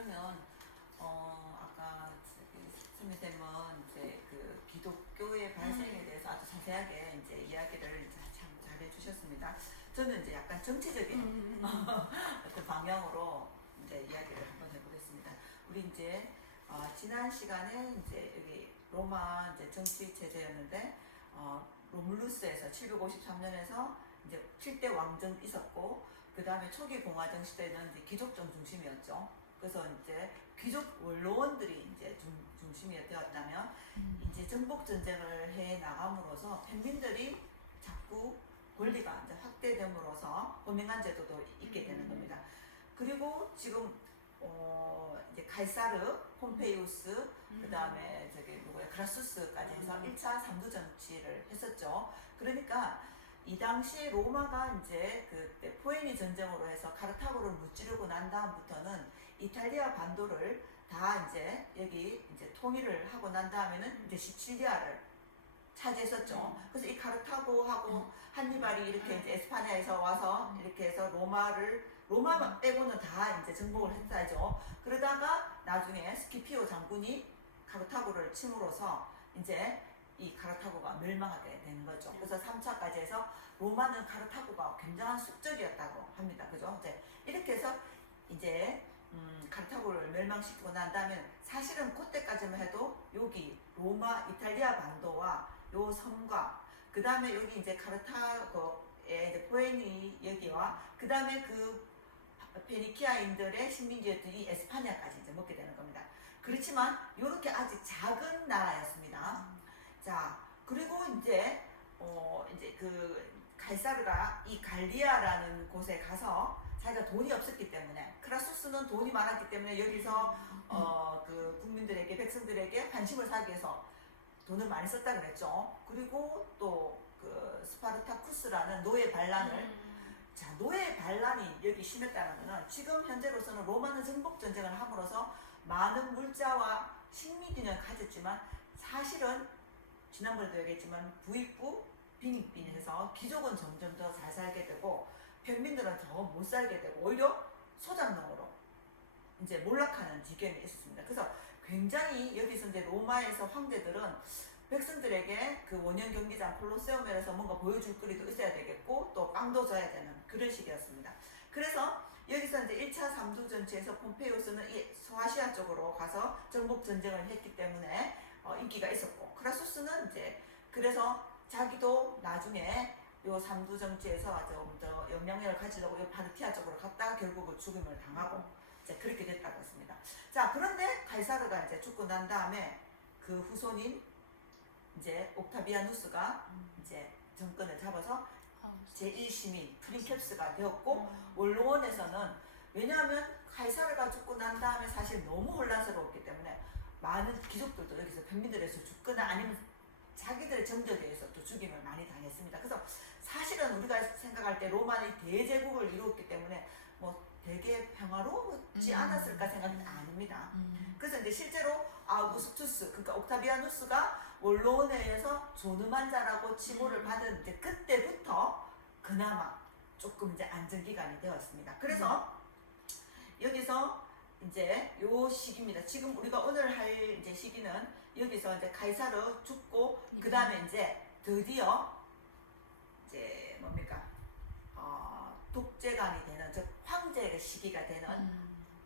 그러면 아까 선생님은 이제 그 기독교의 발생에 대해서 아주 자세하게 이제 이야기를 이제 참 잘해주셨습니다. 저는 이제 약간 정치적인 어떤 방향으로 이제 이야기를 한번 해보겠습니다. 우리 이제 지난 시간에 이제 여기 로마 이제 정치 체제였는데 로물루스에서 753년에서 이제 7대 왕정 있었고, 그 다음에 초기 공화정 시대는 이제 귀족정 중심이었죠. 그래서 이제 귀족 원로원들이 이제 중심이 되었다면, 이제 정복 전쟁을 해 나감으로써 평민들이 자꾸 권리가 이제 확대됨으로써 호명한 제도도 있게 되는 겁니다. 그리고 지금 이제 칼사르, 폼페이우스, 그 다음에 저기 누구야 크라수스까지 해서 1차 3두 정치를 했었죠. 그러니까 이 당시 로마가 이제 그때 포에니 전쟁으로 해서 카르타고를 무찌르고 난 다음부터는 이탈리아 반도를 다 이제 여기 이제 통일을 하고 난 다음에는 이제 시칠리아를 차지했었죠. 그래서 이 카르타고하고 한니발이 이렇게 이제 에스파냐에서 와서 이렇게 해서 로마 빼고는 다 이제 정복을 했다죠. 그러다가 나중에 스키피오 장군이 카르타고를 침으로써 이제 이 카르타고가 멸망하게 되는 거죠. 그래서 3차까지 해서 로마는 카르타고가 굉장한 숙적이었다고 합니다. 그죠? 이제 이렇게 해서 이제 카르타고를 멸망시키고 난 다음에 사실은 그때까지만 해도 여기 로마 이탈리아 반도와 요 섬과 그 다음에 여기 이제 카르타고의 이제 포에니 여기와 그 다음에 그 페니키아인들의 식민지였던 이 에스파냐까지 이제 먹게 되는 겁니다. 그렇지만 이렇게 아직 작은 나라였습니다. 자, 그리고 이제 이제 그 갈사르가 이 갈리아라는 곳에 가서 자기가 돈이 없었기 때문에, 크라수스는 돈이 많았기 때문에 여기서 그 국민들에게, 백성들에게 관심을 사기 위해서 돈을 많이 썼다 그랬죠. 그리고 또 그 스파르타쿠스라는 노예 반란을 자, 노예 반란이 여기 심했다는 것은 지금 현재로서는 로마는 정복 전쟁을 함으로써 많은 물자와 식민지는 가졌지만 사실은 지난번에도 얘기했지만 부익부 빈익빈해서 귀족은 점점 더 잘 살게 되고 평민들은 더 못 살게 되고 오히려 소장농으로 이제 몰락하는 지경이 있었습니다. 그래서 굉장히 여기서 이제 로마에서 황제들은 백성들에게 그 원형 경기장 콜로세움에서 뭔가 보여줄 거리도 있어야 되겠고 또 빵도 줘야 되는 그런 시기였습니다. 그래서 여기서 이제 1차 3두 전투에서 폼페이우스는 이 소아시아 쪽으로 가서 정복 전쟁을 했기 때문에 인기가 있었고, 크라수스는 이제 그래서 자기도 나중에 요 3두 정치에서 좀 더 영향력을 가지려고 요 파르티아 쪽으로 갔다가 결국은 죽음을 당하고 이제 그렇게 됐다고 했습니다. 자, 그런데 갈사르가 이제 죽고 난 다음에 그 후손인 이제 옥타비아누스가 이제 정권을 잡아서 제1시민 프린캡스가 되었고, 원로원에서는 왜냐하면 카이사르가 죽고 난 다음에 사실 너무 혼란스러웠기 때문에 많은 귀족들도 여기서 평민들에서 죽거나 아니면 자기들의 정적에 의해서 또 죽임을 많이 당했습니다. 그래서 사실은 우리가 생각할 때 로마는 대제국을 이루었기 때문에 뭐 되게 평화롭지 않았을까 생각은 아닙니다. 그래서 이제 실제로 아우구스투스, 그러니까 옥타비아누스가 원로원에 의해서 존엄한 자라고 칭호를 받은 이제 그때부터 그나마 조금 이제 안정기간이 되었습니다. 그래서 여기서 이제 요 시기입니다. 지금 우리가 오늘 할 이제 시기는 여기서 이제 카이사르 죽고 그 다음에 이제 드디어 이제 뭡니까 독재관이 되는 즉 황제의 시기가 되는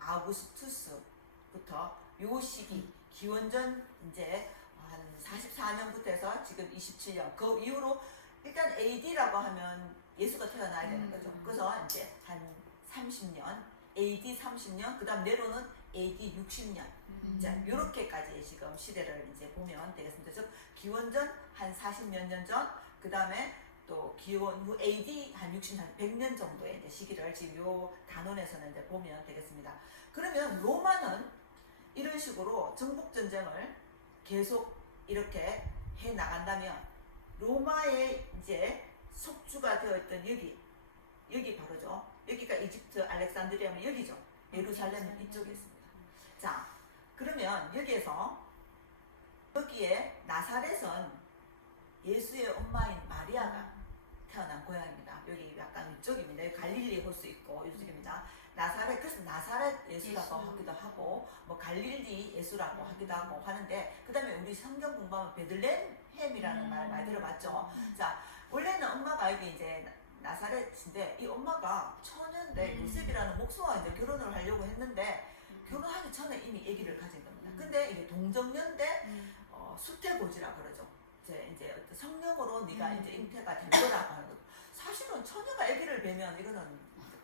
아우구스투스부터 요 시기 기원전 이제 한 44년부터 해서 지금 27년 그 이후로 일단 AD라고 하면 예수가 태어나야 되는 거죠. 그래서 이제 한 30년 AD 30년 그 다음 내로는 AD 60년 자 요렇게까지 지금 시대를 이제 보면 되겠습니다. 즉 기원전 한 40몇 년 전 그 다음에 또 기원 후 AD 한 60년, 한 100년 정도의 이제 시기를 지금 요 단원에서는 이제 보면 되겠습니다. 그러면 로마는 이런 식으로 정복전쟁을 계속 이렇게 해 나간다면 로마의 이제 속주가 되어있던 여기 바로죠. 여기가 이집트 알렉산드리아면 여기죠. 예루살렘은 이쪽에 있습니다. 자, 그러면 여기에 나사렛은 예수의 엄마인 마리아가 태어난 고향입니다. 여기 약간 이쪽입니다. 여기 갈릴리 호수 있고 이쪽입니다. 나사렛, 그래서 나사렛 예수라고 예수. 하기도 하고 뭐 갈릴리 예수라고 하기도 하고 하는데, 그 다음에 우리 성경 공부하면 베들레헴이라는 말 많이 들어봤죠. 자, 원래는 엄마가 여기 이제 나사렛인데, 이 엄마가 처녀인데 요셉이라는 목수와 이제 결혼을 하려고 했는데 결혼하기 전에 이미 아기를 가진 겁니다. 근데 이게 동정년대 수태고지라 그러죠. 이제 어떤 성령으로 네가 이제 잉태가 된 거라고 하는 거. 사실은 처녀가 아기를 배면 이거는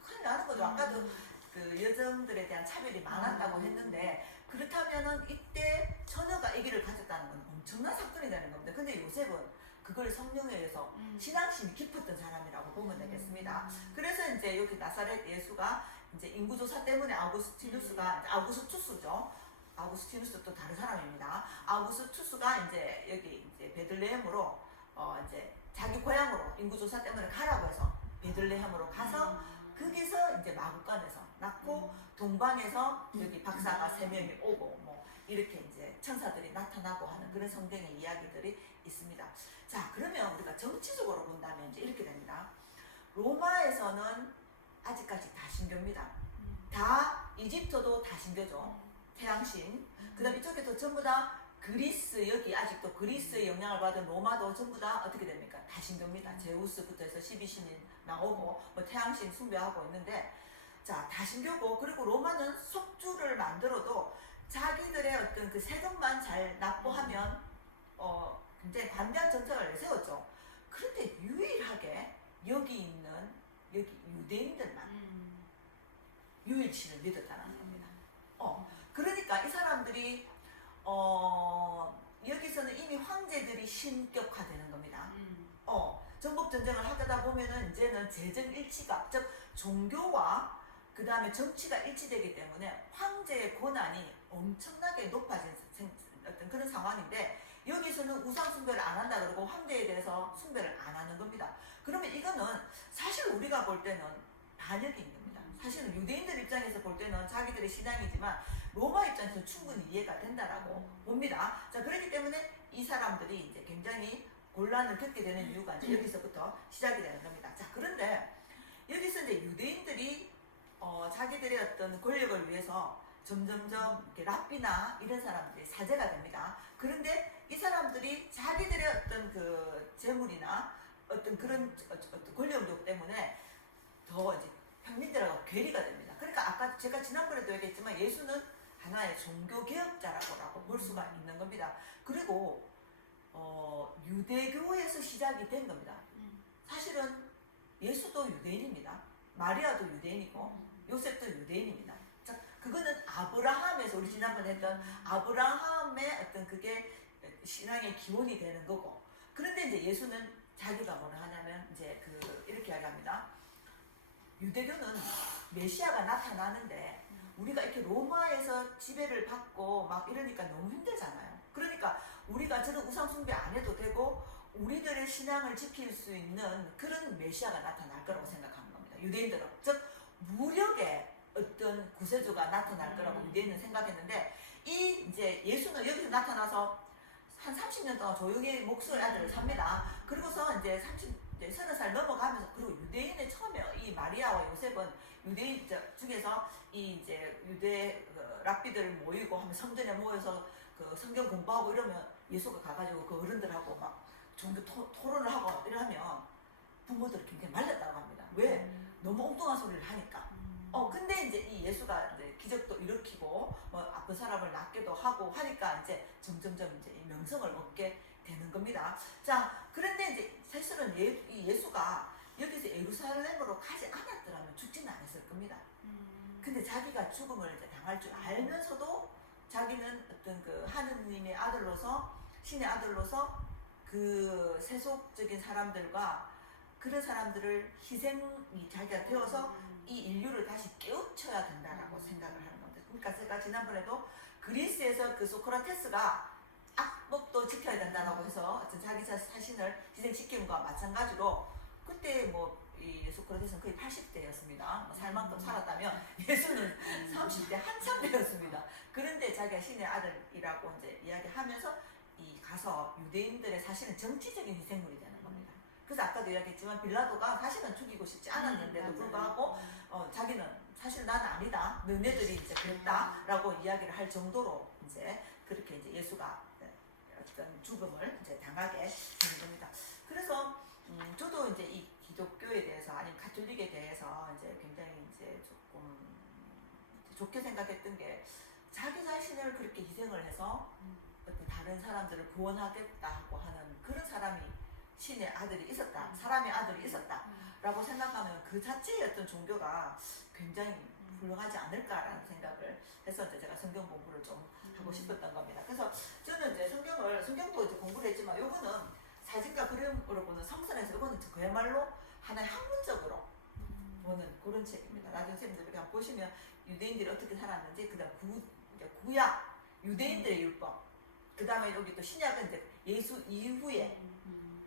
큰일 나는 거죠. 아까도 그 여성들에 대한 차별이 많았다고 했는데, 그렇다면은 이때 처녀가 아기를 가졌다는 건 엄청난 사건이 되는 겁니다. 근데 요셉은 그걸 성령에 의해서 신앙심이 깊었던 사람이라고 보면 되겠습니다. 그래서 이제 여기 나사렛 예수가 이제 인구조사 때문에 아우구스투스죠. 아우구스티누스 또 다른 사람입니다. 아우구스투스가 이제 여기 이제 베들레헴으로 이제 자기 고향으로 인구조사 때문에 가라고 해서 베들레헴으로 가서 거기서 이제 마구간에서 낳고 동방에서 여기 박사가 3명이 오고 뭐 이렇게 이제 천사들이 나타나고 하는 그런 성경의 이야기들이 있습니다. 자, 그러면 우리가 정치적으로 본다면 이제 이렇게 됩니다. 로마에서는 아직까지 다신교입니다. 다 이집트도 다신교죠. 태양신. 그 다음에 이쪽에도 전부 다 그리스, 여기 아직도 그리스의 영향을 받은 로마도 전부 다 어떻게 됩니까? 다신교입니다. 제우스부터 해서 12신이 나오고 뭐 태양신 숭배하고 있는데, 자, 다신교고, 그리고 로마는 속주를 만들어도 자기들의 어떤 그 세금만 잘 납부하면 굉장히 관대한 정책을 내세웠죠. 그런데 유일하게 여기 유대인들만 유일신을 믿었다는 겁니다. 그러니까 이 사람들이 여기서는 이미 황제들이 신격화되는 겁니다. 정복 전쟁을 하다 보면은 이제는 재정 일치가, 즉 종교와 그 다음에 정치가 일치되기 때문에 황제의 권한이 엄청나게 높아진 어떤 그런 상황인데, 여기서는 우상 숭배를 안 한다 그러고 황제에 대해서 숭배를 안 하는 겁니다. 그러면 이거는 사실 우리가 볼 때는 반역인 겁니다. 사실은 유대인들 입장에서 볼 때는 자기들의 신앙이지만 로마 입장에서 충분히 이해가 된다라고 봅니다. 자, 그렇기 때문에 이 사람들이 이제 굉장히 곤란을 겪게 되는 이유가 이제 여기서부터 시작이 되는 겁니다. 자, 그런데 여기서 이제 유대인들이 자기들의 어떤 권력을 위해서 점점점 이렇게 랍비나 이런 사람들이 사제가 됩니다. 그런데 이 사람들이 자기들의 어떤 그 재물이나 어떤 그런 어떤 권력력 때문에 더 이제 평민들하고 괴리가 됩니다. 그러니까 아까 제가 지난번에도 얘기했지만 예수는 하나의 종교개혁자라고 볼 수가 있는 겁니다. 그리고 유대교에서 시작이 된 겁니다. 사실은 예수도 유대인입니다. 마리아도 유대인이고 요셉도 유대인입니다. 자, 그거는 아브라함에서 우리 지난번에 했던 아브라함의 어떤 그게 신앙의 기원이 되는 거고, 그런데 이제 예수는 자기가 뭐라 하냐면 이제 이렇게 이야기합니다. 유대교는 메시아가 나타나는데 우리가 이렇게 로마에서 지배를 받고 막 이러니까 너무 힘들잖아요. 그러니까 우리가 저런 우상 숭배 안 해도 되고 우리들의 신앙을 지킬 수 있는 그런 메시아가 나타날 거라고 생각하는 겁니다. 유대인들은. 즉 무력의 어떤 구세주가 나타날 거라고 유대인은 생각했는데, 이 이제 예수는 여기서 나타나서 한 30년 동안 조용히 목숨의 아들을 삽니다. 그리고서 이제 30살 넘어가면서, 그리고 유대인의 처음에 이 마리아와 요셉은 유대인 중에서 이 이제 유대 랍비들 모이고 하면 성전에 모여서 그 성경 공부하고 이러면 예수가 가가지고 그 어른들하고 막 종교 토론을 하고 이러면 부모들이 굉장히 말렸다고 합니다. 왜? 너무 엉뚱한 소리를 하니까. 근데 이제 이 예수가 이제 기적도 일으키고 뭐 아픈 사람을 낫기도 하고 하니까 이제 점점점 이제 이 명성을 얻게 되는 겁니다. 자, 그런데 이제 사실은 이 예수가 여기서 예루살렘으로 가지 않았더라면 죽지는 않았을 겁니다. 근데 자기가 죽음을 이제 당할 줄 알면서도 자기는 어떤 그 하느님의 아들로서, 신의 아들로서 그 세속적인 사람들과 그런 사람들을 희생이 자기가 되어서 이 인류를 다시 깨우쳐야 된다라고 생각을 하는 겁니다. 그러니까 제가 지난번에도 그리스에서 그 소크라테스가 악법도 지켜야 된다라고 해서 자기 자신을 희생시킨 것과 마찬가지로, 그때 뭐 이 소크라테스는 거의 80대였습니다. 뭐 살 만큼 살았다면 예수는 30대 한참되었습니다. 그런데 자기가 신의 아들이라고 이제 이야기하면서 이 가서 유대인들의 사실은 정치적인 희생물이 되는 겁니다. 그래서 아까도 이야기했지만 빌라도가 사실은 죽이고 싶지 않았는데도 불구하고 자기는 사실 나는 아니다. 너네들이 이제 그랬다라고 이야기를 할 정도로 이제 그렇게 이제 예수가 어떤 죽음을 이제 당하게 되는 겁니다. 그래서 저도 이제 이 기독교에 대해서 아니면 가톨릭에 대해서 이제 굉장히 이제 조금 좋게 생각했던 게 자기 자신을 그렇게 희생을 해서 어떤 다른 사람들을 구원하겠다고 하는 그런 사람이 신의 아들이 있었다, 사람의 아들이 있었다라고 생각하면 그 자체의 어떤 종교가 굉장히 훌륭하지 않을까라는 생각을 해서 이제 제가 성경 공부를 좀 하고 싶었던 겁니다. 그래서 저는 이제 성경도 이제 공부를 했지만 요거는 사진과 그림으로 보는 성선에서 요거는 그야말로 하나의 학문적으로 보는 그런 책입니다. 나중에 선생님들 이렇게 한번 보시면 유대인들이 어떻게 살았는지, 그 다음 구약, 유대인들의 율법, 그 다음에 여기 또 신약은 이제 예수 이후에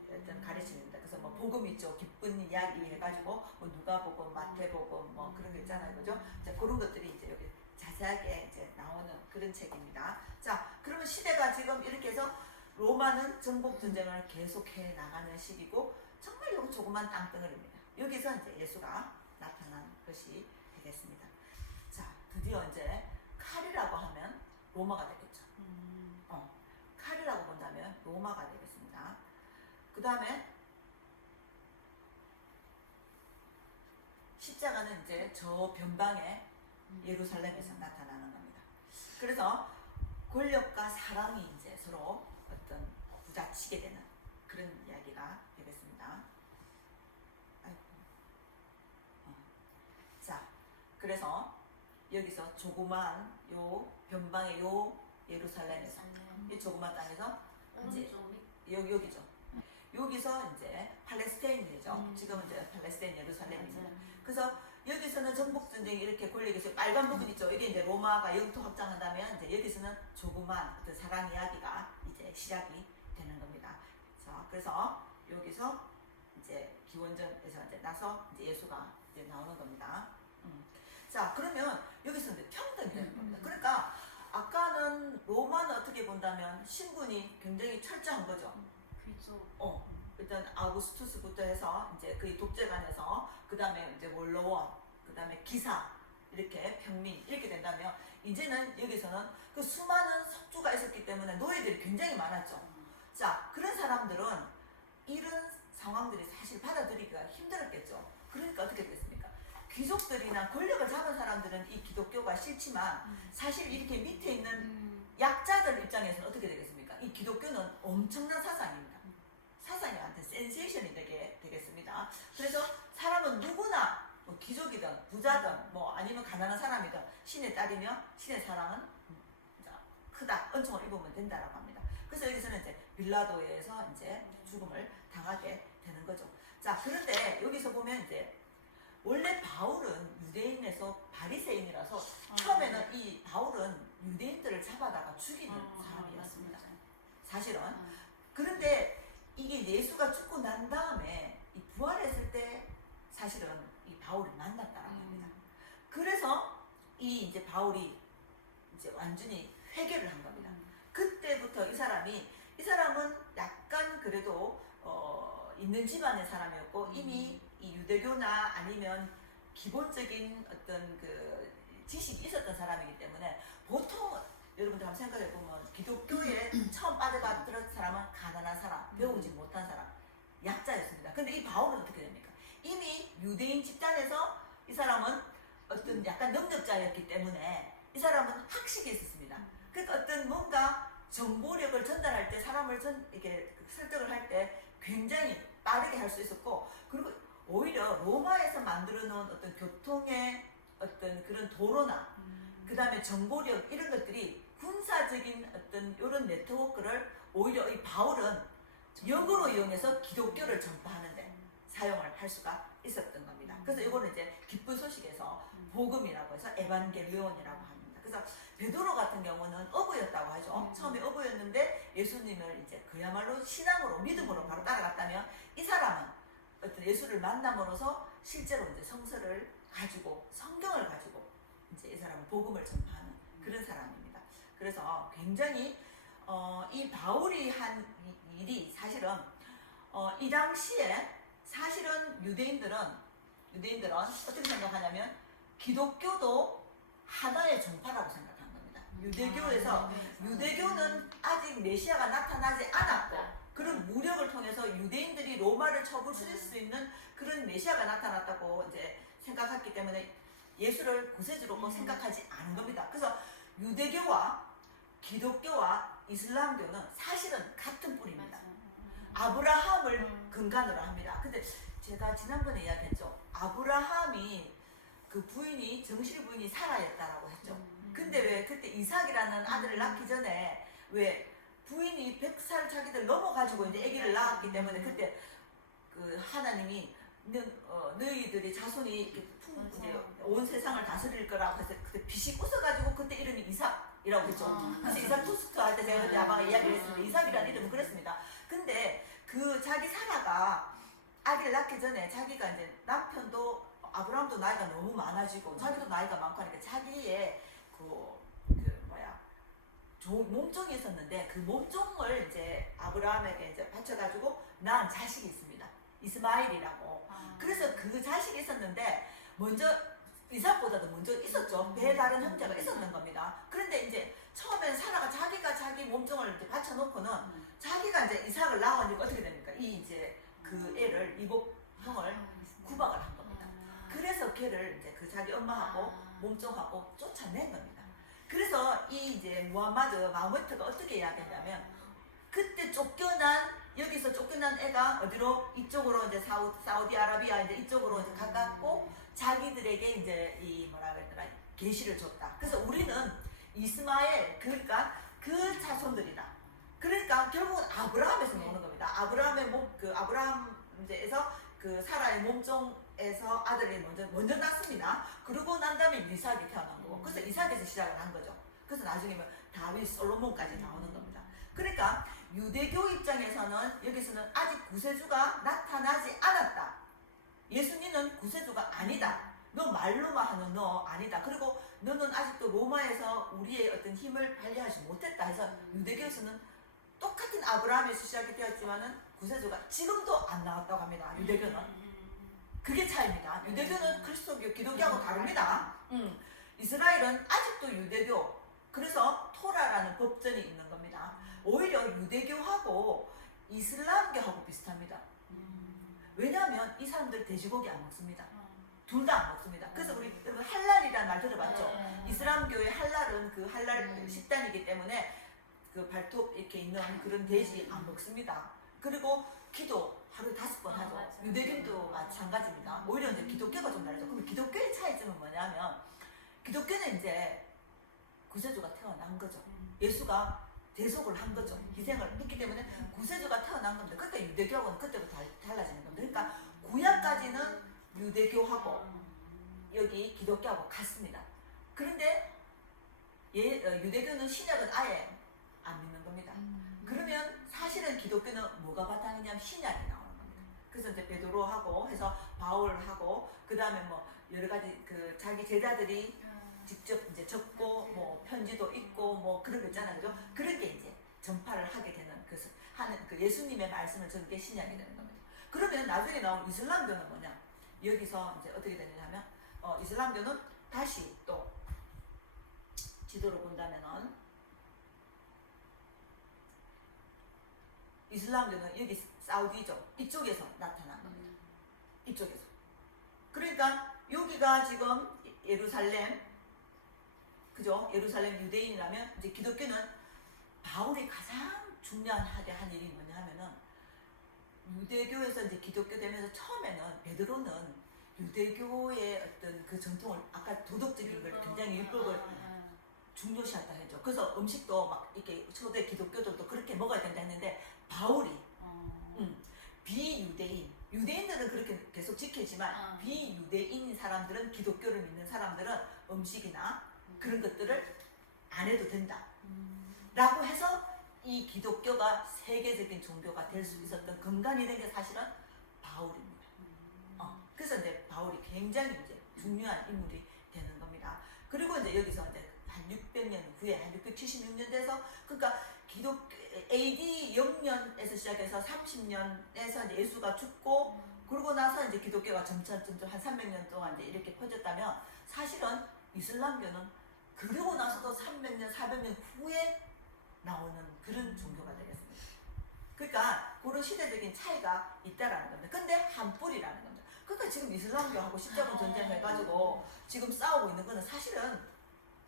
어떤 가르침입니다. 그래서 뭐 복음 있죠, 기쁜 이야기 해가지고 뭐 누가복음, 마태복음 뭐 그런 게 있잖아요, 그죠? 이제 그런 것들이 이제 여기 자세하게 이제 나오는 그런 책입니다. 자, 그러면 시대가 지금 이렇게 해서 로마는 정복 전쟁을 계속해 나가는 시기고 정말 요 조그만 땅덩어리입니다. 여기서 이제 예수가 나타난 것이 되겠습니다. 자, 드디어 이제 칼이라고 하면 로마가 되겠죠. 칼이라고 본다면 로마가 되겠습니다. 그 다음에 십자가는 이제 저 변방에 예루살렘에서 나타나는 겁니다. 그래서 권력과 사랑이 이제 서로 어떤 부딪히게 되는 그런 이야기가 되겠습니다. 아이고. 자, 그래서 여기서 조그만 요 변방의 요 예루살렘에서 이 조그만 땅에서 이제 여기죠. 여기서 이제 팔레스타인이죠. 지금은 이제 팔레스타인 예루살렘입니다. 그래서 여기서는 정복 전쟁이 이렇게 권력에서 빨간 부분 있죠. 이게 이제 로마가 영토 확장한다면 이제 여기서는 조그만 어떤 사랑 이야기가 이제 시작이 되는 겁니다. 자, 그래서 여기서 이제 기원전에서 이제 나서 이제 예수가 이제 나오는 겁니다. 자, 그러면 여기서 이제 평등이 되는 겁니다. 그러니까 아까는 로마는 어떻게 본다면 신분이 굉장히 철저한 거죠. 그렇죠. 일단 아우구스투스부터 해서 이제 그 독재관에서 그 다음에 이제 원로원, 그 다음에 기사 이렇게 평민 이렇게 된다면 이제는 여기서는 그 수많은 석주가 있었기 때문에 노예들이 굉장히 많았죠. 자, 그런 사람들은 이런 상황들이 사실 받아들이기가 힘들었겠죠. 그러니까 어떻게 됐습니까? 귀족들이나 권력을 잡은 사람들은 이 기독교가 싫지만 사실 이렇게 밑에 있는 약자들 입장에서는 어떻게 되겠습니까? 이 기독교는 엄청난 사상입니다. 사상이한테 센세이션이 되겠습니다. 그래서 사람은 누구나 뭐 귀족이든 부자든 뭐 아니면 가난한 사람이든 신의 딸이며 신의 사랑은 크다, 은총을 입으면 된다라고 합니다. 그래서 여기서는 이제 빌라도에서 이제 죽음을 당하게 되는 거죠. 자, 그런데 여기서 보면 이제 원래 바울은 유대인에서 바리새인이라서 처음에는 이 바울은 유대인들을 잡아다가 죽이는 사람이었습니다. 사실은. 그런데 이게 예수가 죽고 난 다음에 이 부활했을 때 사실은 이 바울을 만났다라고 합니다. 그래서 이 이제 바울이 이제 완전히 회개를 한 겁니다. 그때부터 이 사람은 약간 그래도 있는 집안의 사람이었고 이미 이 유대교나 아니면 기본적인 어떤 그 지식이 있었던 사람이기 때문에 보통 여러분들 한번 생각해 보면 기독교에 처음 빠져들었던 사람은 가난한 사람, 배우지 못한 사람, 약자였습니다. 근데 이 바울은 어떻게 됩니까? 이미 유대인 집단에서 이 사람은 어떤 약간 능력자였기 때문에 이 사람은 학식이 있었습니다. 그러니까 어떤 뭔가 정보력을 전달할 때 사람을 이렇게 설득을 할 때 굉장히 빠르게 할 수 있었고, 그리고 오히려 로마에서 만들어 놓은 어떤 교통의 어떤 그런 도로나 그 다음에 정보력 이런 것들이 군사적인 어떤 이런 네트워크를 오히려 이 바울은 역으로 이용해서 기독교를 전파하는데 사용을 할 수가 있었던 겁니다. 그래서 이거는 이제 기쁜 소식에서 복음이라고 해서 에반게리온이라고 합니다. 그래서 베드로 같은 경우는 어부였다고 하죠. 처음에 어부였는데 예수님을 이제 그야말로 신앙으로 믿음으로 바로 따라갔다면 이 사람은 어떤 예수를 만남으로써 실제로 이제 성서를 가지고 성경을 가지고 이제 이 사람은 복음을 전파하는 그런 사람입니다. 그래서 굉장히 이 바울이 한 일이 사실은 이 당시에 사실은 유대인들은 어떻게 생각하냐면 기독교도 하나의 종파라고 생각한 겁니다. 유대교에서 유대교는 아직 메시아가 나타나지 않았고 그런 무력을 통해서 유대인들이 로마를 쳐부수실 수 있는 그런 메시아가 나타났다고 이제 생각했기 때문에 예수를 구세주로 생각하지 않은 겁니다. 그래서 유대교와 기독교와 이슬람교는 사실은 같은 뿌리입니다. 아브라함을 근간으로 합니다. 근데 제가 지난번에 이야기했죠. 아브라함이 그 부인이 정실 부인이 사라였다라고 했죠. 근데 왜 그때 이삭이라는 아들을 낳기 전에 왜 부인이 100살 자기들 넘어가지고 이제 아기를 낳았기 때문에 그때 그 하나님이 너희들이 자손이 이렇게 이제 온 세상을 다스릴 거라고 해서 그때 빛이 웃어가지고 그때 이름이 이삭이라고 했죠. 그래서 이삭 투스트 할 때 제가 그때 아마 이야기를 했습니다. 이삭이라는 이름은 그랬습니다. 근데 그 자기 사라가 아기를 낳기 전에 자기가 이제 남편도 아브라함도 나이가 너무 많아지고 자기도 나이가 많고 하니까 자기의 몸종이 있었는데 그 몸종을 이제 아브라함에게 이제 바쳐가지고 낳은 자식이 있습니다. 이스마일이라고. 그래서 그 자식이 있었는데 먼저 이삭보다도 먼저 있었죠. 배에 다른 형제가 있었는 겁니다. 그런데 이제 처음엔 사라가 자기가 자기 몸종을 이제 바쳐놓고는 자기가 이제 이삭을 낳으니까 어떻게 됩니까? 이제 그 애를 이복형을 구박을 한 겁니다. 그래서 걔를 이제 그 자기 엄마하고 몸종하고 쫓아낸 겁니다. 그래서 이 이제 무함마드 마호메트가 어떻게 이야기했냐면 그때 여기서 쫓겨난 애가 어디로 이쪽으로 이제 사우디아라비아 이제 이쪽으로 이제 가깝고 자기들에게 이제 이 뭐라 그랬더라 계시를 줬다. 그래서 우리는 이스마엘 그러니까 그 자손들이다. 그러니까 결국은 아브라함에서 나오는 겁니다. 아브라함의 아브라함에서 그 사라의 몸종에서 아들이 먼저 낳습니다. 그러고 난 다음에 이삭이 태어난 거고, 그래서 이삭에서 시작을 한 거죠. 그래서 나중에 다윗, 솔로몬까지 나오는 겁니다. 그러니까 유대교 입장에서는 여기서는 아직 구세주가 나타나지 않았다. 예수님은 구세주가 아니다. 너 말로만 하는 너 아니다. 그리고 너는 아직도 로마에서 우리의 어떤 힘을 발휘하지 못했다 해서 유대교에서는 똑같은 아브라함에서 시작이 되었지만은 구세주가 지금도 안 나왔다고 합니다. 유대교는. 그게 차이입니다. 유대교는 그리스도교, 기독교하고 다릅니다. 이스라엘은 아직도 유대교, 그래서 토라라는 법전이 있는 겁니다. 오히려 유대교하고 이슬람교하고 비슷합니다. 왜냐하면 이 사람들 돼지고기 안 먹습니다. 둘 다 안 먹습니다. 그래서 우리 여러분 할랄이라는 말 들어봤죠? 이슬람교의 할랄은 그 할랄 식단이기 때문에 그 발톱 이렇게 있는 그런 돼지 안 먹습니다. 그리고 기도 하루에 5번 하죠. 유대교도 마찬가지입니다. 오히려 이제 기독교가 좀 다르죠. 그럼 기독교의 차이점은 뭐냐면 기독교는 이제 구세주가 태어난 거죠. 예수가 대속을 한 거죠. 희생을 했기 때문에 구세주가 태어난 겁니다. 그때 유대교하고는 그때부터 달라지는 겁니다. 그러니까 구약까지는 유대교하고 여기 기독교하고 같습니다. 그런데 유대교는 신약은 아예 안 믿는 겁니다. 그러면 사실은 기독교는 뭐가 바탕이냐면 신약이 나오는 겁니다. 그래서 이제 베드로하고 해서 바울하고 그 다음에 뭐 여러 가지 그 자기 제자들이 직접 이제 적고 뭐 편지도 있고 뭐 그런 거 있잖아요. 그죠? 그런 게 이제 전파를 하게 되는 그 예수님의 말씀을 전는 게 신약이 되는 겁니다. 그러면 나중에 나온 이슬람교는 뭐냐? 여기서 이제 어떻게 되냐면 이슬람교는 다시 또 지도로 본다면은 이슬람교는 여기 사우디죠. 이쪽에서 나타난 겁니다. 이쪽에서. 그러니까 여기가 지금 예루살렘, 그죠? 예루살렘 유대인이라면 이제 기독교는 바울이 가장 중요하게 한 일이 뭐냐 하면은 유대교에서 이제 기독교 되면서 처음에는 베드로는 유대교의 어떤 그 전통을 아까 도덕적인 걸 굉장히 율법을 중요시한다 했죠. 그래서 음식도 막 이렇게 초대 기독교들도 그렇게 먹어야 된다 했는데 바울이 유대인들은 그렇게 계속 지키지만 비유대인인 사람들은 기독교를 믿는 사람들은 음식이나 그런 것들을 안 해도 된다 라고 해서 이 기독교가 세계적인 종교가 될 수 있었던 근간이 된 게 사실은 바울입니다. 그래서 이제 바울이 굉장히 이제 중요한 인물이 되는 겁니다. 그리고 이제 여기서 이제 한 600년 후에 한 676년 돼서 그러니까 기독교 AD 0년에서 시작해서 30년에서 이제 예수가 죽고 그러고 나서 이제 기독교가 점점 한 300년 동안 이제 이렇게 퍼졌다면 사실은 이슬람교는 그러고 나서도 300년, 400년 후에 나오는 그런 종교가 되겠습니다. 그러니까 그런 시대적인 차이가 있다라는 겁니다. 근데 한 뿌리라는 겁니다. 그러니까 지금 이슬람교하고 십자군 전쟁을 해가지고 지금 싸우고 있는 거는 사실은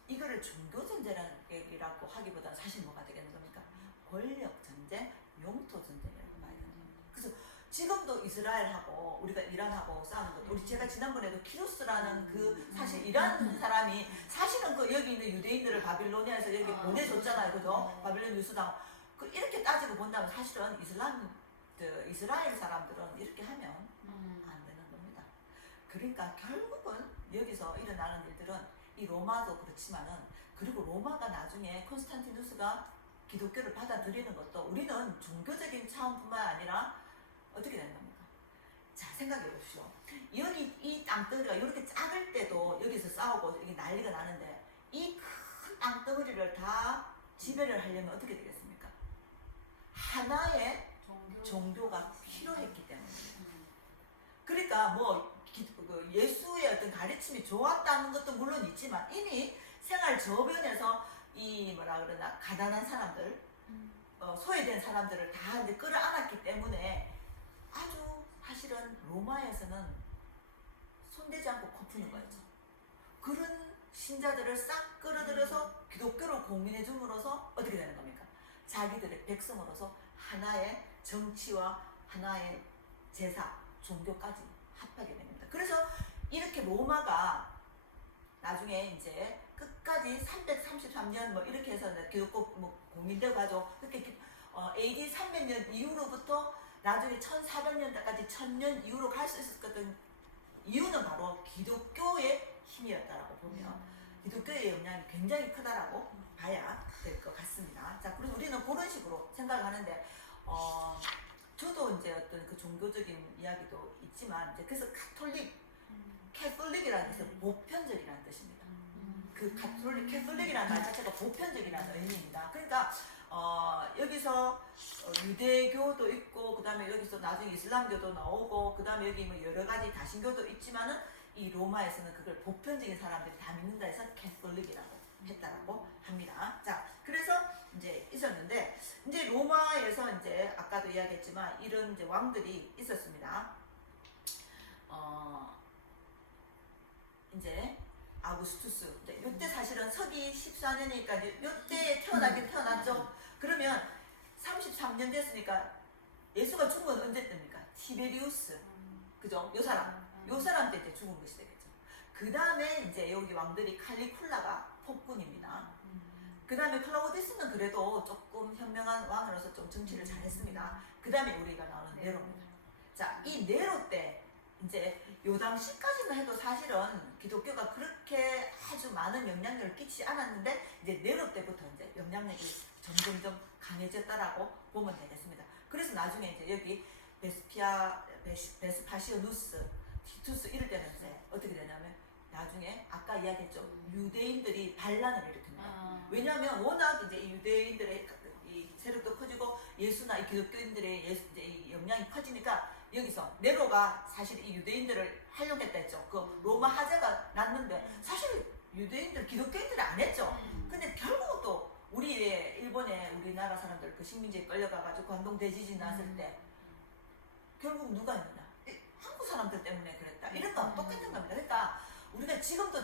이거를 종교 전쟁이라고 하기보다는 사실 뭐가 되겠는 겁니까? 권력 전쟁, 영토 전쟁이라고 봐야 되는 겁니다. 그래서 지금도 이스라엘하고 우리가 이란하고 싸우는 것, 우리 제가 지난번에도 키루스라는 그 사실 이란 사람이 사실은 그 여기 있는 유대인들을 바빌로니아에서 여기 보내줬잖아요, 그죠? 바빌론 유수당. 그 이렇게 따지고 본다면 사실은 이스라엘 사람들은 이렇게 하면 안 되는 겁니다. 그러니까 결국은 여기서 일어나는 일들은 이 로마도 그렇지만은 그리고 로마가 나중에 콘스탄티누스가 기독교를 받아들이는 것도 우리는 종교적인 차원뿐만 아니라 어떻게 되는 겁니까? 자, 생각해 보십시오. 여기 이 땅덩어리가 이렇게 작을 때도 여기서 싸우고 이게 난리가 나는데 이 큰 땅덩어리를 다 지배를 하려면 어떻게 되겠습니까? 하나의 종교가 필요했기 때문입니다. 그러니까 뭐 예수의 어떤 가르침이 좋았다는 것도 물론 있지만 이미 생활 저변에서 이 뭐라 그러나 가난한 사람들, 소외된 사람들을 다 이제 끌어안았기 때문에 아주 사실은 로마에서는 손대지 않고 코푸는 거였죠. 그런 신자들을 싹 끌어들여서 기독교를 공인해 줌으로써 어떻게 되는 겁니까? 자기들의 백성으로서 하나의 정치와 하나의 제사, 종교까지 합하게 됩니다. 그래서 이렇게 로마가 나중에 이제 끝까지 333년 뭐 이렇게 해서 기독교 뭐 공인되고 가죠. 그렇게 AD 300년 이후로부터 나중에 1400년대까지 1000년 이후로 갈 수 있었던 이유는 바로 기독교의 힘이었다라고 보면 기독교의 영향이 굉장히 크다라고 봐야 될 것 같습니다. 자, 그리고 우리는 그런 식으로 생각을 하는데, 저도 이제 어떤 그 종교적인 이야기도 있지만, 이제 그래서 캐톨릭이라는 것은 보편적이라는 뜻입니다. 그 캐톨릭이라는 말 자체가 보편적이라는 의미입니다. 그러니까, 여기서 유대교도 있고, 그 다음에 여기서 나중에 이슬람교도 나오고, 그 다음에 여기 뭐 여러 가지 다신교도 있지만은, 이 로마에서는 그걸 보편적인 사람들이 다 믿는다 해서 캐톨릭이라고 했다라고 합니다. 자, 그래서 이제 있었는데, 이제 로마에서 이제 아까도 이야기했지만 이런 이제 왕들이 있었습니다. 이제 아구스투스. 이때 사실은 서기 14년이니까 이때 태어나긴 태어났죠. 그러면 33년 됐으니까 예수가 죽은 건 언제 때입니까? 티베리우스. 그죠? 요 사람 때 죽은 것이 되겠죠. 그 다음에 이제 여기 왕들이 칼리쿨라가 폭군입니다. 그 다음에 클라우디스는 그래도 조금 현명한 왕으로서 좀 정치를 잘했습니다. 그 다음에 우리가 나오는 네로입니다. 자, 이 네로 때 이제 요 당시까지만 해도 사실은 기독교가 그렇게 아주 많은 영향력을 끼치지 않았는데 이제 네로 때부터 이제 영향력이 점점점 강해졌다라고 보면 되겠습니다. 그래서 나중에 이제 여기 베스파시오누스, 티투스 이럴 때는 이제 어떻게 되냐면 나중에 아까 이야기했죠. 유대인들이 반란을 일으킵니다. 왜냐하면 워낙 이제 이 유대인들의 이 세력도 커지고 예수나 이 기독교인들의 이제 이 영향이 커지니까 여기서 네로가 사실 이 유대인들을 활용했다 했죠. 그 로마 화재가 났는데 사실 유대인들, 기독교인들이 안 했죠. 근데 결국은 또 우리의 일본의 우리나라 사람들 그 식민지에 끌려가가지고 관동 대지진 났을 때 결국 누가 했느냐? 한국 사람들 때문에 그랬다. 이런 거 똑같은 겁니다. 그러니까 우리가 지금도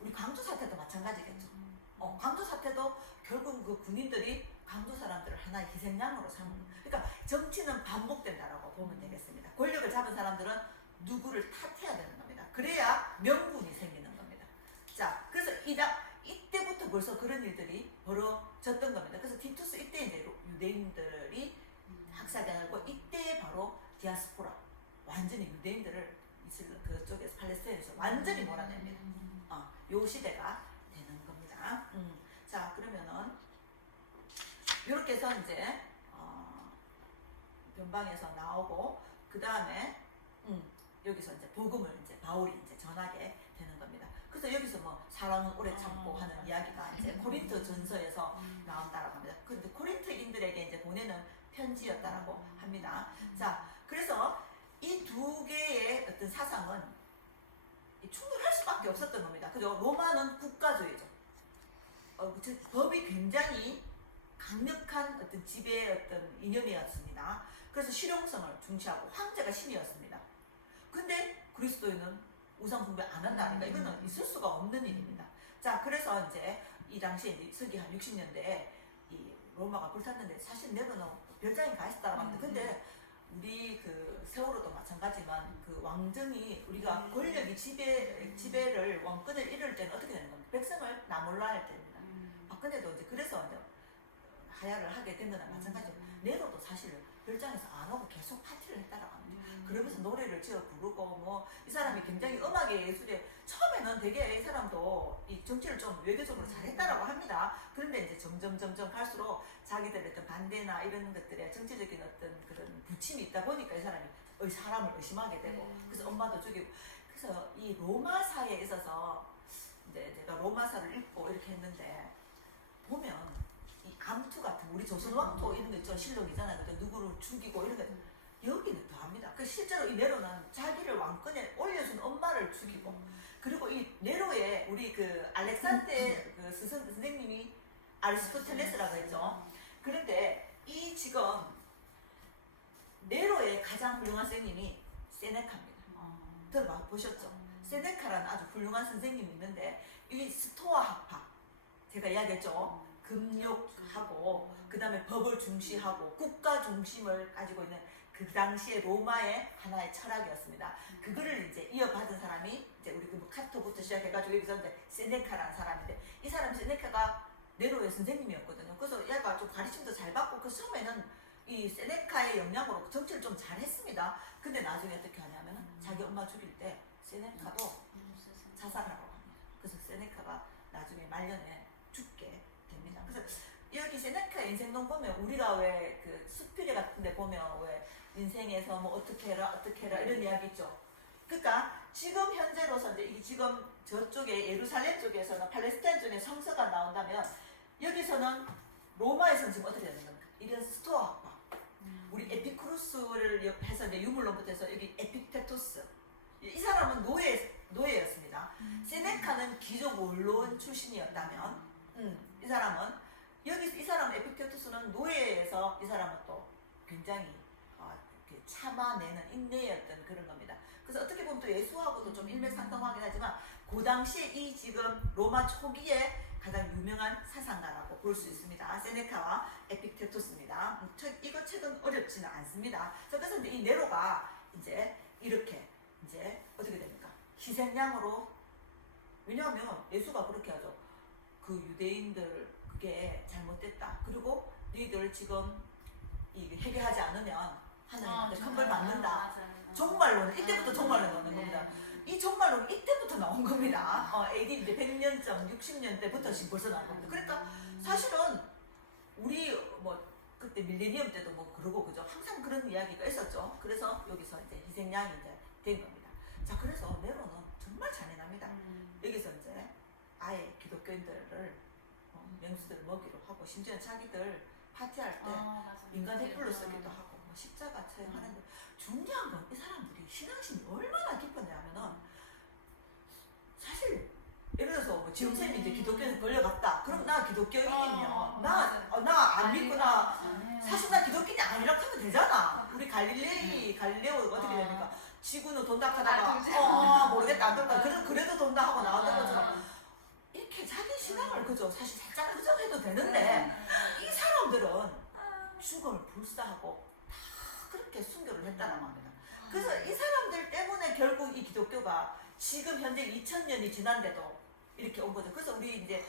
우리 광주 사태도 마찬가지겠죠. 광주 사태도 결국 그 군인들이 광주 사람들을 하나의 희생양으로 삼는. 그러니까 정치는 반복된다라고 보면 되겠습니다. 권력을 잡은 사람들은 누구를 탓해야 되는 겁니다. 그래야 명분이 생기는 겁니다. 자, 그래서 이때부터 벌써 그런 일들이 벌어졌던 겁니다. 그래서 티투스 이때 이제 유대인들이 학살당하고 이때 바로 디아스포라, 완전히 유대인들을 그쪽에서 팔레스타인에서 완전히 몰아냅니다. 요 시대가 되는 겁니다. 자, 그러면은 이렇게 해서 이제 변방에서 나오고 그 다음에 여기서 이제 복음을 이제 바울이 이제 전하게 되는 겁니다. 그래서 여기서 뭐 사랑은 오래 참고 하는 이야기가 이제 코린토 전서에서 나온다라고 합니다. 근데 코린토인들에게 이제 보내는 편지였다라고 합니다. 자, 그래서 이 두 개의 어떤 사상은 충돌할 수밖에 없었던 겁니다. 그죠? 로마는 국가주의죠. 법이 굉장히 강력한 어떤 지배의 어떤 이념이었습니다. 그래서 실용성을 중시하고 황제가 신이었습니다. 근데 그리스도인은 우상 숭배 안 한다니까 이거는 있을 수가 없는 일입니다. 자, 그래서 이제 이 당시에 이제 서기 한 60년대에 이 로마가 불탔는데 사실 네로는 별장에 가 있었다고 합니다. 근데 우리 그 세월호도 마찬가지지만 그 왕정이 우리가 권력이 지배를 왕권을 이룰 때는 어떻게 되는 겁니까? 백성을 나몰라 할 때입니다. 박근혜도 이제 그래서 이제 하야를 하게 된 거나 마찬가지로 네로도 사실 별장에서 안 오고 계속 파티를 했다라고 합니다. 그러면서 노래를 지어 부르고 뭐 이 사람이 굉장히 음악의 예술에 처음에는 되게 이 사람도 이 정치를 좀 외교적으로 잘했다라고 합니다. 그런데 이제 점점 갈수록 자기들의 어떤 반대나 이런 것들에 정치적인 어떤 그런 부침이 있다 보니까 이 사람이 사람을 의심하게 되고 그래서 엄마도 죽이고 그래서 이 로마사에 있어서 이제 제가 로마사를 읽고 이렇게 했는데 보면 이 암투 같은 우리 조선 왕토 이런 거 있죠. 실록이잖아요. 누구를 죽이고 이런 거 여기는 더합니다. 그 실제로 이 네로는 자기를 왕권에 올려준 엄마를 죽이고 그리고 이 네로의 우리 그 알렉산데 그 선생님이 아리스토텔레스라고 했죠. 그런데 이 지금 네로의 가장 훌륭한 선생님이 세네카입니다. 들어보셨죠? 세네카라는 아주 훌륭한 선생님이 있는데 이 스토아 학파 제가 이야기했죠. 금욕하고 그 다음에 법을 중시하고 국가 중심을 가지고 있는 그 당시에 로마의 하나의 철학이었습니다. 그거를 이제 이어받은 사람이 이제 우리 그 카토부터 시작해가지고 여기서 이제 세네카라는 사람인데 이 사람 세네카가 네로의 선생님이었거든요. 그래서 얘가 좀 가르침도 잘 받고 그 처음에는 이 세네카의 영향으로 정치를 좀 잘했습니다. 근데 나중에 어떻게 하냐면은 자기 엄마 죽일 때 세네카도 자살을 하고 합니다. 그래서 세네카가 나중에 말년에 죽게 됩니다. 그래서 여기 세네카 인생론 보면 우리가 왜 그 수필회 같은데 보면 왜 인생에서 뭐 어떻게 해라 이런 이야기 있죠. 그러니까 지금 현재로서 이제 이 지금 저쪽에 예루살렘 쪽에서는 팔레스타인 쪽에 성서가 나온다면 여기서는 로마에서는 지금 어떻게 되는 겁니까? 이런 스토아학파 우리 에피쿠루스를 해서 이제 유물론부터 해서 여기 에픽테토스 이 사람은 노예였습니다. 세네카는 기존 원로원 출신이었다면 이 사람은 여기 이 사람 에픽테토스는 노예에서 이 사람은 또 굉장히 참아내는 인내였던 그런 겁니다. 그래서 어떻게 보면 또 예수하고도 좀 일맥상통하긴 하지만 그 당시에 이 지금 로마 초기에 가장 유명한 사상가라고 볼 수 있습니다. 세네카와 에픽테토스입니다. 이거 책은 어렵지는 않습니다. 그래서 이제 이 네로가 이제 이렇게 이제 어떻게 됩니까? 희생양으로 왜냐하면 예수가 그렇게 하죠. 그 유대인들 그게 잘못됐다. 그리고 너희들 지금 해결하지 않으면 하나님한테 큰 벌 받는다. 종말론은 이때부터 종말론 나오는 겁니다. 이 종말론은 이때부터 나온 겁니다. AD 이제 100년쯤 60년대부터 벌써 나온 겁니다. 그러니까 사실은 우리 뭐 그때 밀레니엄 때도 뭐 그러고 그죠. 항상 그런 이야기가 있었죠. 그래서 여기서 이제 희생양이 이제 된 겁니다. 자, 그래서 네로는 정말 잔인합니다. 여기서 이제 아예 기독교인들을 명수들을 먹이로 하고 심지어 자기들 파티할 때 인간 횃불로 쓰기도 하고 뭐 십자가 처형하는데 중요한 건 이 사람들이 신앙심이 얼마나 깊었냐면은 사실 예를 들어서 뭐 지영쌤이 이제 기독교에 걸려갔다. 그럼 나 기독교인이면 나 안 믿고 사실 나 기독교인이 아니라 하면 되잖아. 우리 갈릴레오 어떻게 됩니까? 지구는 돈다 하다가 모르겠다 안 된다. 그래도 돈다 하고 나왔던 것처럼 이렇게 자기 신앙을 그죠 사실 살짝 부정해도 되는데 이 사람들은 죽음을 불사하고 다 그렇게 순교를 했다는 겁니다. 그래서 이 사람들 때문에 결국 이 기독교가 지금 현재 2000년이 지난데도 이렇게 온 거죠. 그래서 우리 이제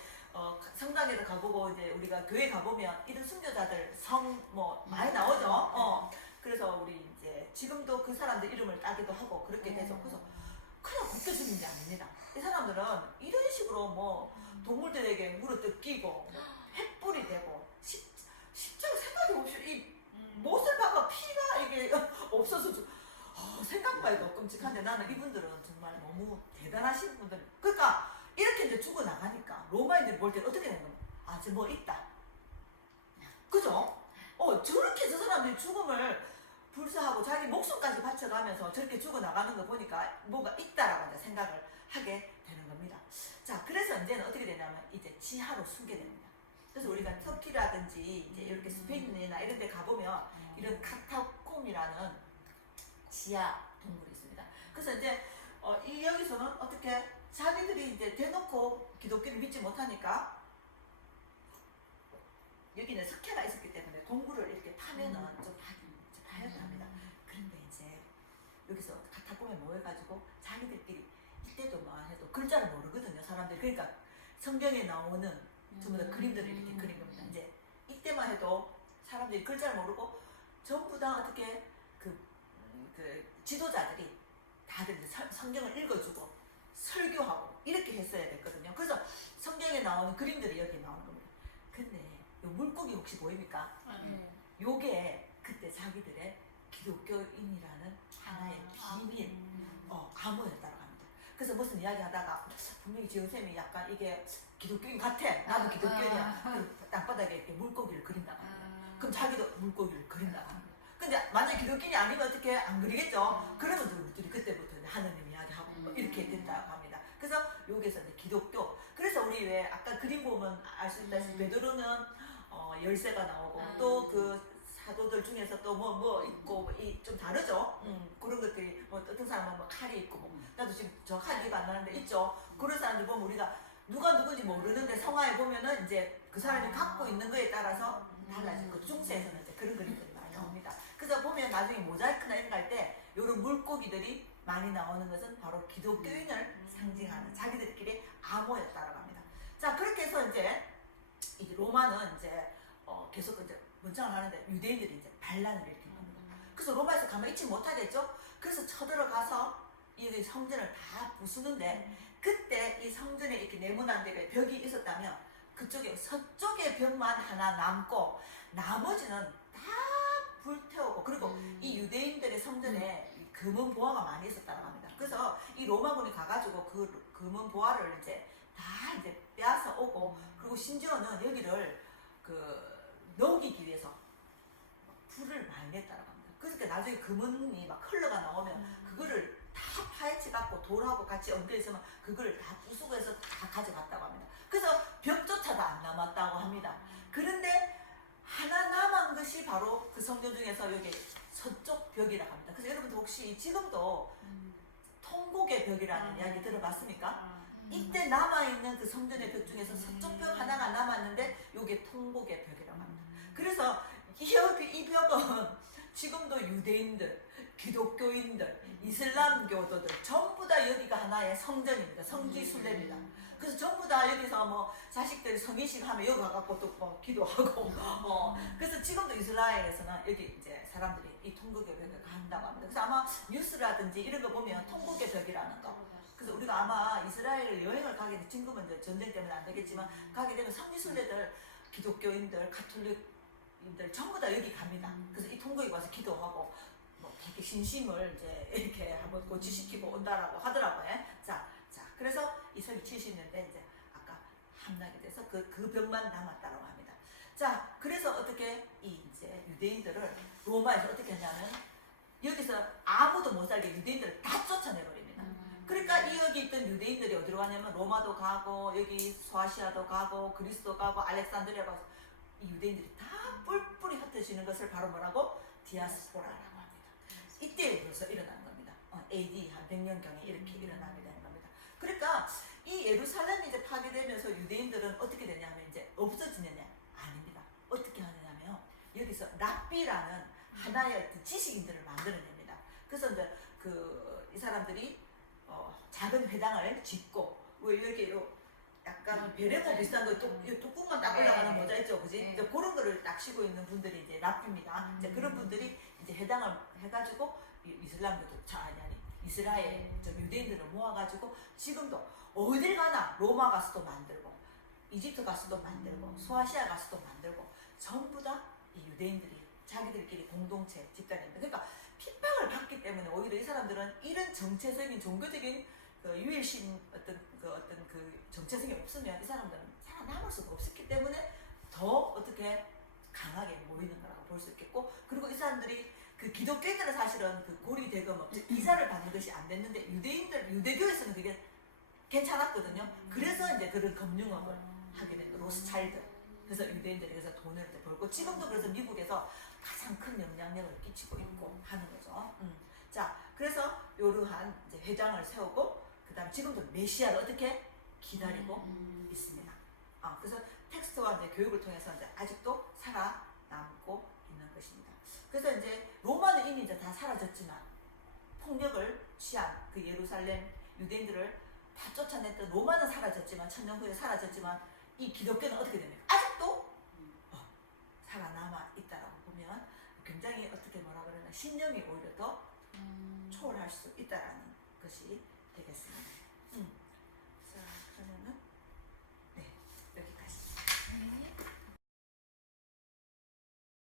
성당에도 가보고 이제 우리가 교회 가보면 이런 순교자들 성 뭐 많이 나오죠. 그래서 우리 이제 지금도 그 사람들 이름을 따기도 하고 그렇게 되죠. 그래서 그냥 굽게 죽인 게 아닙니다. 이 사람들은 이런 식으로 뭐 동물들에게 물어 뜯기고 횃불이 되고 십자가 생각이 없이 이 못을 박아 피가 이게 없어서 생각만 해도 끔찍한데 나는 이분들은 정말 너무 대단하신 분들. 그러니까 이제 죽어나가니까 로마인들이 볼 때는 어떻게 되는 겁니까? 아, 저 뭐 있다. 그죠? 저렇게 저 사람들이 죽음을 불사하고 자기 목숨까지 바쳐가면서 저렇게 죽어나가는 거 보니까 뭐가 있다라고 이제 생각을 하게 되는 겁니다. 자, 그래서 이제는 어떻게 되냐면 이제 지하로 숨게 됩니다. 그래서 우리가 터키라든지 이제 이렇게 스페인이나 이런 데 가보면 이런 카타콤이라는 지하 동굴이 있습니다. 그래서 이제 이 여기서는 어떻게 자기들이 이제 대놓고 기독교를 믿지 못하니까 여기는 석회가 있었기 때문에 동굴을 이렇게 파면은 좀 파열을 합니다. 그런데 이제 여기서 카타콤에 모여가지고 자기들끼리 이때도만 해도 글자를 모르거든요, 사람들이. 그러니까 성경에 나오는 전부 다 그림들을 이렇게 그린 겁니다. 이제 이때만 해도 사람들이 글자를 모르고 전부 다 어떻게 그 지도자들이 다들 성경을 읽어주고 설교하고 이렇게 했어야 됐거든요. 그래서 성경에 나오는 그림들이 여기 나오는 겁니다. 근데 요 물고기 혹시 보입니까? 요게 그때 자기들의 기독교인이라는 하나의 비밀 암호였다고 합니다. 그래서 무슨 이야기 하다가 분명히 지은쌤이 약간 이게 기독교인 같아. 나도 기독교인이야. 그 땅바닥에 이렇게 물고기를 그린다고 합니다. 그럼 자기도 물고기를 그린다고 합니다. 근데 만약에 기독교인이 아니면 어떻게 안 그리겠죠? 그러면 우리들이 그때부터 하느님 이야기하고 뭐 이렇게 됐다고 합니다. 그래서 여기서 이제 기독교. 그래서 우리 왜 아까 그림 보면 알 수 있다시피 베드로는 열쇠가 나오고 또 그 사도들 중에서 또 뭐 있고 좀 다르죠. 그런 것들이 뭐 어떤 사람은 뭐 칼이 있고 뭐 나도 지금 정확하게 기억 안 나는데 있죠. 그런 사람들 보면 우리가 누가 누군지 모르는데 성화에 보면은 이제 그 사람이 갖고 있는 거에 따라서 달라지고 그 중세에서는 이제 그런 그림들이 많이 나옵니다. 그래서 보면 나중에 모자이크나 이런 거 할 때 이런 물고기들이 많이 나오는 것은 바로 기독교인을 상징하는 자기들끼리 암호였다고 합니다. 자, 그렇게 해서 이제 이 로마는 이제 계속 이제 문창을 하는데 유대인들이 이제 반란을 일으킨 겁니다. 그래서 로마에서 가만히 있지 못하겠죠. 그래서 쳐들어가서 이 성전을 다 부수는데 그때 이 성전에 이렇게 네모난 데가 벽이 있었다면 그쪽에 서쪽의 벽만 하나 남고 나머지는 다 불태우고 그리고 이 유대인들의 성전에 금은 보화가 많이 있었다고 합니다. 그래서 이 로마군이 가가지고 그 금은 보화를 이제 다 이제 빼앗아 오고 그리고 심지어는 여기를 넘기기 위해서 불을 많이 냈다고 합니다. 그러니까 나중에 금은이 막 흘러가 나오면 그거를 다 파헤치 갖고 돌하고 같이 엉겨 있으면 그걸 다 부수고 해서 다 가져갔다고 합니다. 그래서 벽조차도 안 남았다고 합니다. 그런데 하나 남은 것이 바로 그 성전 중에서 여기 서쪽 벽이라고 합니다. 그래서 여러분들 혹시 지금도 통곡의 벽이라는 이야기 들어봤습니까? 이때 남아있는 그 성전의 벽 중에서 서쪽 벽 하나가 남았는데 이게 통곡의 벽이라고 합니다. 그래서 이 벽은 지금도 유대인들, 기독교인들, 이슬람교도들 전부 다 여기가 하나의 성전입니다. 성지순례입니다. 그래서 전부 다 여기서 뭐 자식들이 성인식 하면 여기 가갖고 또 뭐 기도하고 그래서 지금도 이스라엘에서는 여기 이제 사람들이 이 통곡의 벽을 간다고 합니다. 그래서 아마 뉴스라든지 이런 거 보면 통곡의 벽이라는 거. 그래서 우리가 아마 이스라엘을 여행을 가게 돼 지금은 이제 전쟁 때문에 안 되겠지만 가게 되면 성지순례들, 기독교인들, 가톨릭인들 전부 다 여기 갑니다. 그래서 이 통곡에 와서 기도하고 뭐 되게 신심을 이제 이렇게 한번 고치시키고 온다라고 하더라고요. 자, 그래서 이 설이 70년대 이제 아까 함락이 돼서 그 벽만 남았다고 합니다. 자, 그래서 어떻게 이제 유대인들을 로마에서 어떻게 하냐면 여기서 아무도 못 살게 유대인들을 다 쫓아내버립니다. 그러니까 여기 있던 유대인들이 어디로 가냐면 로마도 가고 여기 소아시아도 가고 그리스도 가고 알렉산드리아 가고 이 유대인들이 다 뿔뿔이 흩어지는 것을 바로 뭐라고? 디아스포라라고 합니다. 이때 벌써 일어난 겁니다. AD 한 100년경에 이렇게 일어나게 되는 겁니다. 그러니까 이 예루살렘이 이제 파괴되면서 유대인들은 어떻게 되냐면 이제 없어지느냐? 아닙니다. 어떻게 하느냐면 여기서 랍비라는 하나의 지식인들을 만들어냅니다. 그래서 이제 이 사람들이 작은 회당을 짓고 왜 여기로 약간 베레모 비슷한 거 뚜껑만 딱 올라가는 모자 있죠, 그지? 이제 그런 거를 딱 치고 있는 분들이 이제 랍비입니다. 이제 그런 분들이 이제 회당을 해가지고 이슬람교도 이스라엘 유대인들을 모아가지고 지금도 어딜 가나 로마 가서도 만들고 이집트 가서도 만들고 소아시아 가서도 만들고 전부 다 이 유대인들이 자기들끼리 공동체 집단입니다. 그러니까 핍박을 받기 때문에 오히려 이 사람들은 이런 정체적인 종교적인 그 유일신 어떤 그 정체성이 없으면 이 사람들은 살아남을 수가 없었기 때문에 더 어떻게 강하게 모이는 거라고 볼 수 있겠고, 그리고 이 사람들이 그 기독교인들은 사실은 그 고리 대금 이자를 받는 것이 안 됐는데 유대교에서는 그게 괜찮았거든요. 그래서 이제 그런 금융업을 하게 된 거예요. 로스차일드. 그래서 유대인들이 그래서 돈을 이제 벌고, 지금도 그래서 미국에서 가장 큰 영향력을 끼치고 있고 하는 거죠. 자, 그래서 이러한 이제 회장을 세우고, 그다음 지금도 메시아를 어떻게 기다리고 있습니다. 그래서 텍스트와 이제 교육을 통해서 이제 아직도 살아남고 있는 것입니다. 그래서 이제 로마는 이미 이제 다 사라졌지만, 폭력을 취한 그 예루살렘 유대인들을 다 쫓아냈던 로마는 사라졌지만, 천년 후에 사라졌지만, 이 기독교는 어떻게 됩니까? 아직도 살아남아 있다라고 보면 굉장히 어떻게 뭐라 그러나 신념이 오히려 더 초월할 수 있다라는 것이 되겠습니다. 자, 그러면은